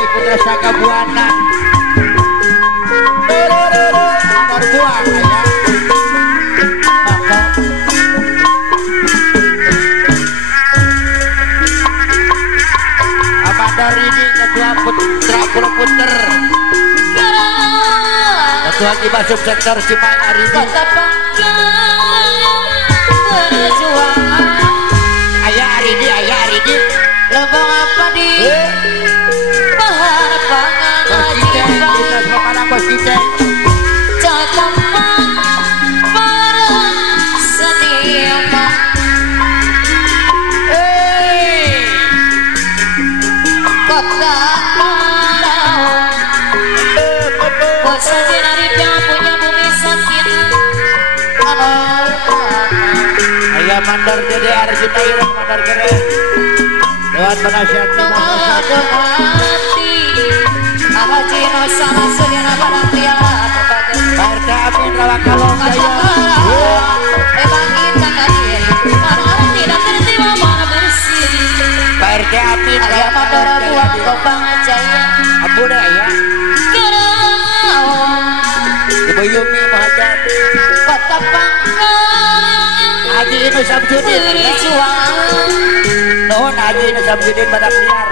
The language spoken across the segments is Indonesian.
Cai Putra Saka Buana Mandor buang ya Amandor ini ketua Putra Puter ketua Kiba Subsektor Cimahi Arini ayah Arini lembong apa di bahar pangan Bos Ciceng catapan para setia kota Marau bosan dari punya bumi sakit ayah Mandor Dede Arjuna Ireng Mandor Kere Dewan Penasihat hati Haji Nusana Sudiana Barang Piala Pak RT Amin Rawak Kalong Jaya emang kita kadir mana tidak tertiba mana bersih Pak RT Amin ayah Mandora buang Kopang Jaya Ampun ya Kerau Ibu Yumi Muhammad kota Pangkal Haji Inu Samsudin berjuang Nuhun Haji Inu Samsudin Badak Liar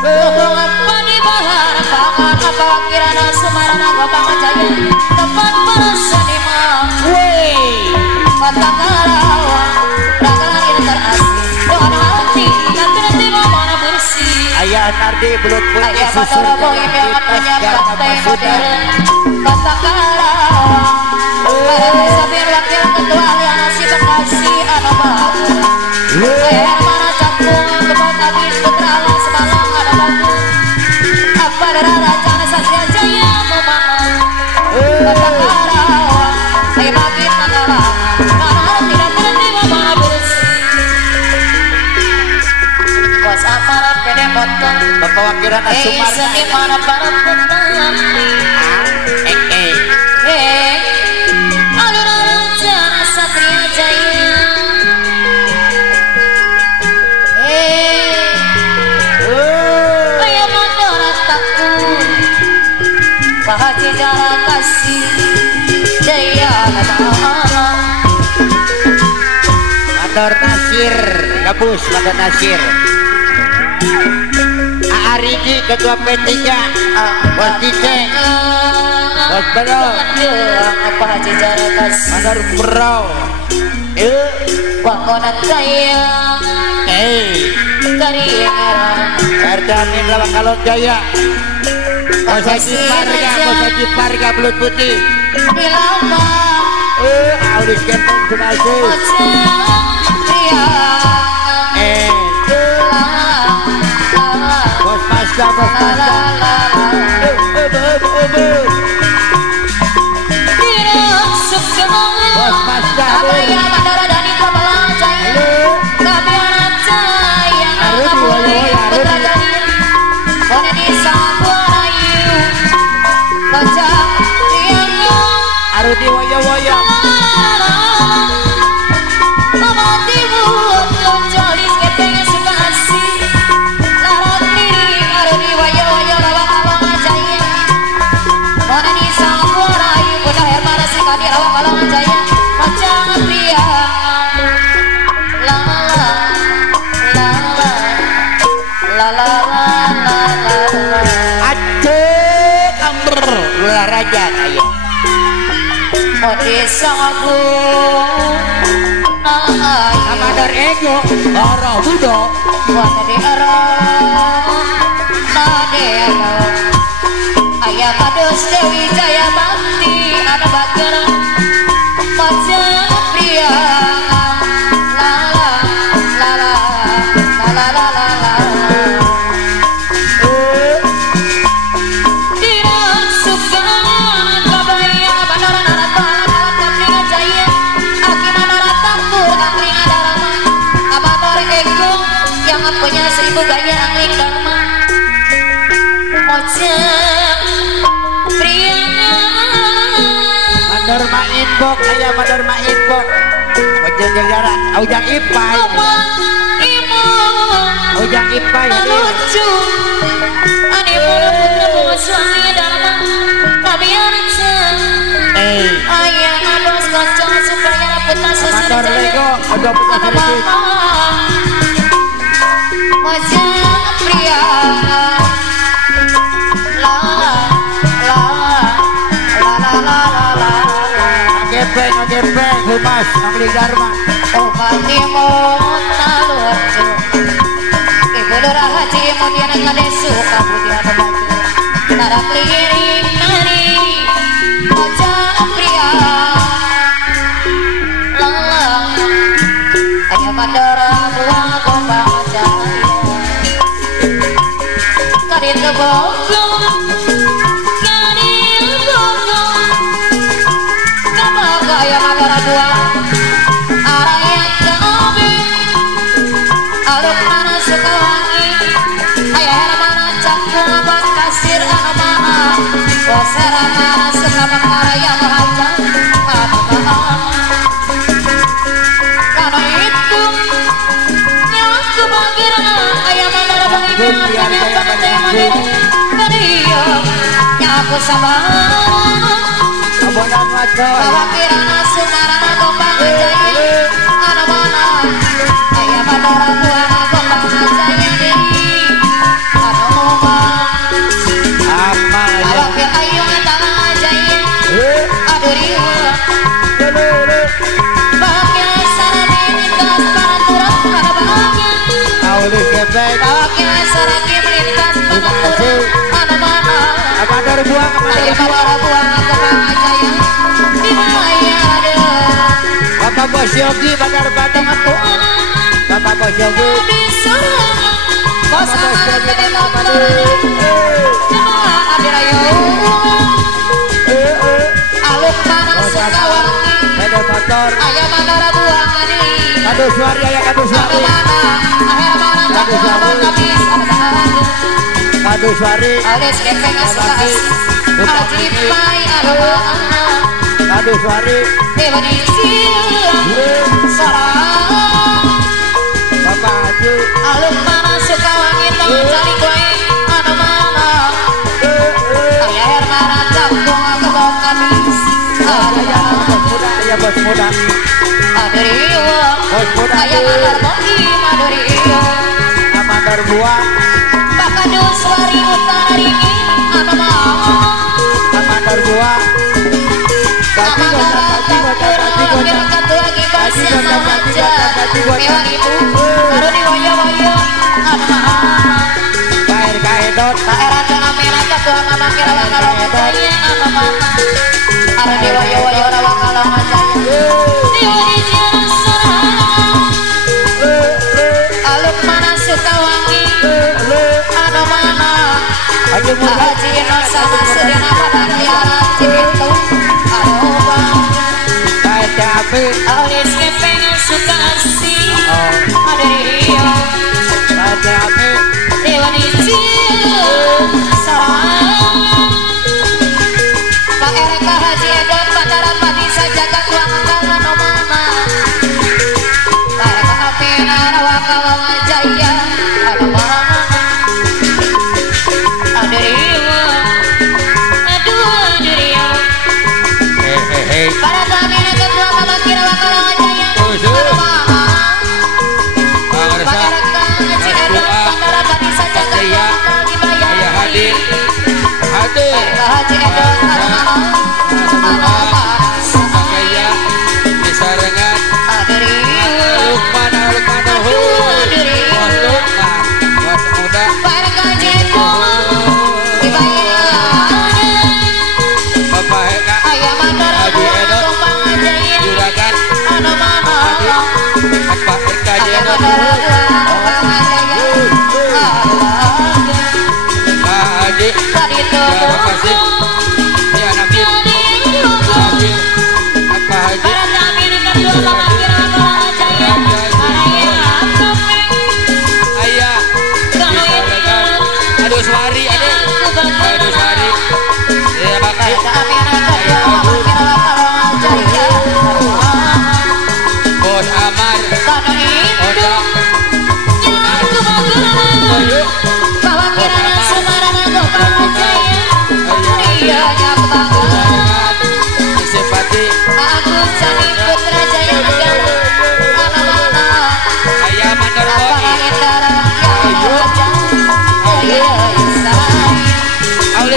ngomong apa di bahar pangan apa kirana Sumarana Kopang Jaya tempat para seniman kota Karawang dagangan terasli dengan hati dan tertiba mana bersih ayah Nardi Belut Putih ayah Mandora Bohim yang punya pantai modern kota Karawang Sabir wakil ketua aliansi Bekasi Anobagu ayah mana cakung kebun habis putra alas Malang ada bagu apa darah raja Satria Jaya memang kota Karawang ayah bangkit Manggalang mana tidak tertiba mana bersih bos amarah pede motor Bapak Wakilan Sumarna seni mana para petani alur raja Satria Jaya ayah Mandora takut Pak Haji Jara Kasih Jaya Mandor Nasir Gabus Mandor Nasir Ariji Ketua P3 Bos Ciceng Bos Bro apa Haji Jara Kasih Mandor Bro bangunan kaya dari RT Amin Rawak Kalong Jaya Bos Haji Parga Belut Putih lama Audis Kempeng Sumasi Bos Masda Bos Masda Bos Masda ayah Mandora Dani Kabalang Jaya Kabiaran Jaya Putra Jaya Kone di Sampurayu Kocak Riangnya Arudi Woyo Woyo Mati buat Lonjolis Kepengnya suka asih Larang diri Arudi Woyo Woyo Rawak Kalong Jaya Kone di Sampurayu Bunda Hermana Sikadi Rawak Kalong Jaya Kocak Riang La la la la la la la Aceh Amber Lula Raja ayo Odi Sagu Amador Ego Oro Budo Wana di Arang Nadero Ayah Kadus Dewi Jaya Bakti Ada Bakar Macam pria La la la la la la la la Tidak suka Kabaya Bandara Naratala Kalat Kaprina Jaya Aki Mandara Tampur Angling Adarama Abador Ego Yang punya 1000 gaya Angling Dharma Macam pria Mandor Mainbok ayah Mandor Mainbok Wajan Jagara Aujang Ipai Apa ibu Aujang Ipai lucu Agak putar sedikit. Wajah pria la la la la la la. Ngepeng, humas, Angli Dharma. Obat timun nalurju Ibu lurah haji kemudian ngadesu kemudian baju Tarak liring nari wajah pria lelah hanya mandora buang kembang jaya kadin kebogong kadin kebogong kabaga yang mandora buang arayat keobe aluk mana suka wangi ayah mana cangkung abad kasir amaha bosera mana suka mengara yang hajang karena itu nyaku bangkirna ayah mana bangi nyatanya kamatnya mandiri kadiyo nyaku sabar Abonan macam. bangkirna sumarana gombang jaya ana mana ayah mandara buana gombang jaya deui anu mah Apa aja. awake ayu ngatana jaya aduh rieu bahagia sarami lintas panaturan ada bahagia Auli ngepeng. bahagia sarami lintas panaturan ada mana Mandor buang. ayah mandara buana gombang jaya di maya ada Bapak Bos Yogi Bandar Batang itu. Bapak Bos Yogi. Bos anak gede motor Jemaah abirayo Aluk mana suka wangi Beda motor. Ayah mandara buang ini Kado suari ayah kado Ada suari. mana Akhir mana cakung abang kabis Ada bahagia Kado suari. Alis kepeng suka asih Ajib mai ada mana Kado suari. Dewa di siang Sarang Bapak Haji. Aluk mana suka wangi Tangan cari kue Ada mana Ayah air mana cangkung kebang kabis Ada Bos muda, ayah bos muda. Ada rio Bos muda. Ayah mandar mogi Ada rio Mandor buang. Bakadu suari utara rini Ada mana Mandor buang. Gaji gocap, gaji gocap, gaji gocap. Katu lagi bahasa aja Mewang ibu Baru di woyo-woyo Ada mana Kain kaedot. Daerah jangan merah katu mama kira kalau ngajaya Ada mana Ada di woyo-woyo rawang kalau ngajaya Di wajah serang Aluk mana suka wangi Ada mana Haji muda. Haji Nosa sedina pada liara Cibitu Aduh bang Kain api. Alis kepeng suka asih Ada rio Kain api. Dewa di cium sarang Pak Erka Haji Edot Bandara Padi saja katuang kangen mana Pak Erka Apina Rawakawang Jaya Ada mana Ada riwa Aduh ada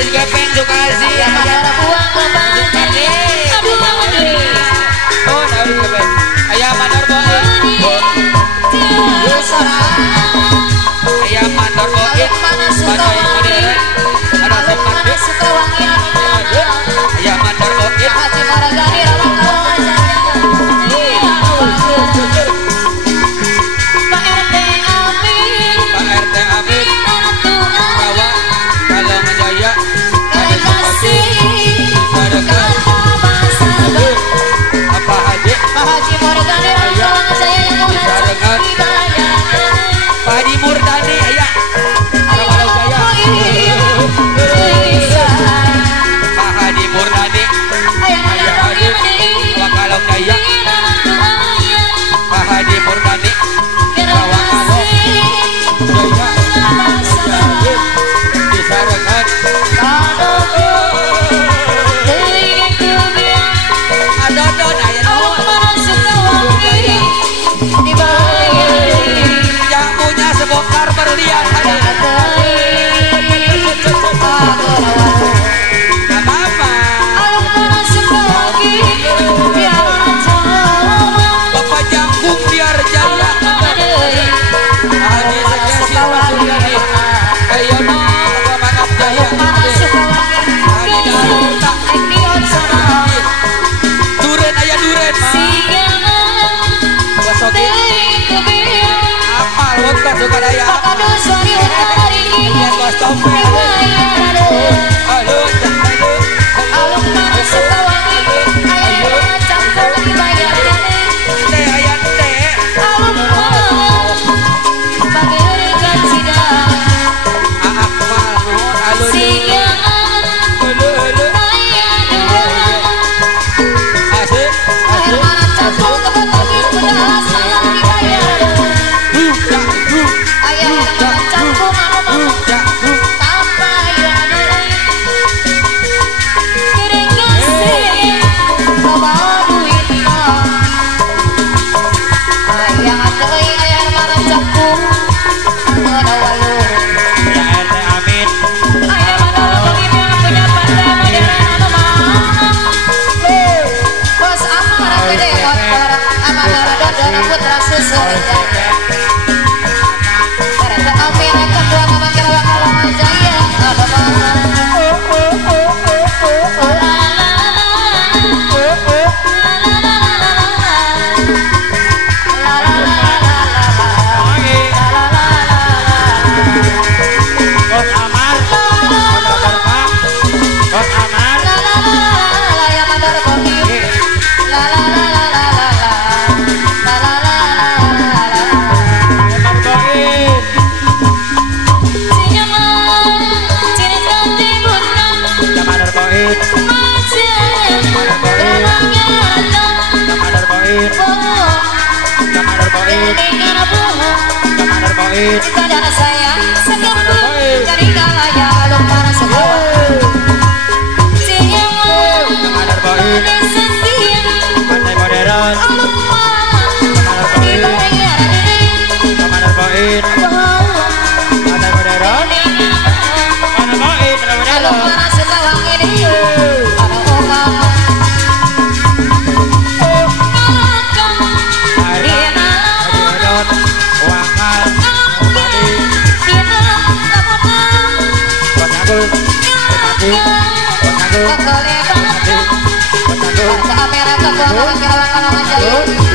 Terus Gepeng Sukasi. Ayah mandor buang kembang. Aduh mandiri. Oh, dari Gepeng. Ayah mandor boin. Ayah mandor boin. Mana suka wangi. Mana suka wangi. Ayah mandor boin. Haji Maragani rawang rawang jaya. Pak RT Amin. Pak RT Amin. Kawa kalau ngejaya. Terima kasih. Apa Haji? Pak Haji Maragani rawang rawang jaya yang mengajar ibadah. Pak Haji Murdani ayah. Kalau jaya. Pak Haji Murdani. Ayah Haji. Kalau jaya. Pak Haji Murdani. Jamunya sebongkar berlian Bapak Jangkung biar jaya Haji Sejasi Masuliani Ayono Mangap Jaya Haji Darita Duren ayah Duren Basoki Apal wonton suka daya Lihat bos tompel Halo Teh ayah teh Akmal nuhun alun Halo halo Asik asik Saudara saya sekembung jadi kalaya belum para sekolah. Cium manis setia, Pandai modern dibayar Kamar poin Pandai modern Pandai poin kalau para sekolah ini ada orang Wangal Kekole banget, bahasa Amerika, kawan-kawan jaya.